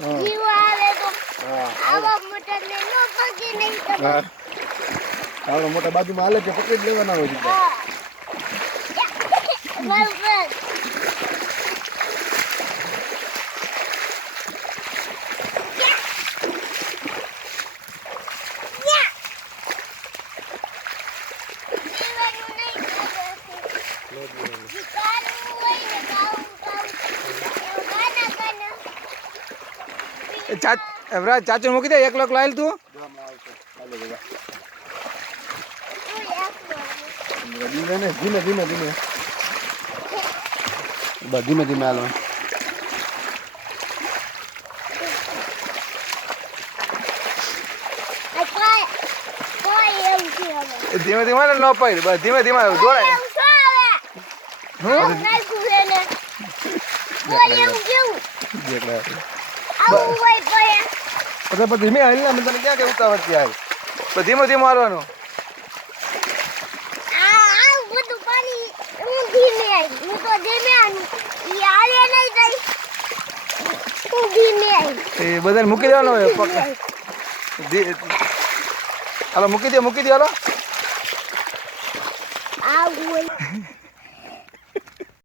જીવ આવે તો આવા મોટા ને નો પગે નહીં તો આવડો મોટા બાજુમાં હાલે કે પકડી જ લેવાના હોય દીકરા. બરાબર ચાચુ મૂકી દે, એકલો એકલો આવેલ તું. ધીમે ધીમે ધીમે ધીમે ધીમે ધીમે હાલો. ધીમે ધીમે ન પડ, બસ ધીમે ધીમે દોડાય. પછી ધીમે હાલ ને, તને ક્યાં કે ઉતાવળ થી હાલ, ધીમે ધીમે હાલવાનું. એ બધાને મૂકી દેવાનો હોય. હાલો મૂકી દે, મૂકી દે હાલો.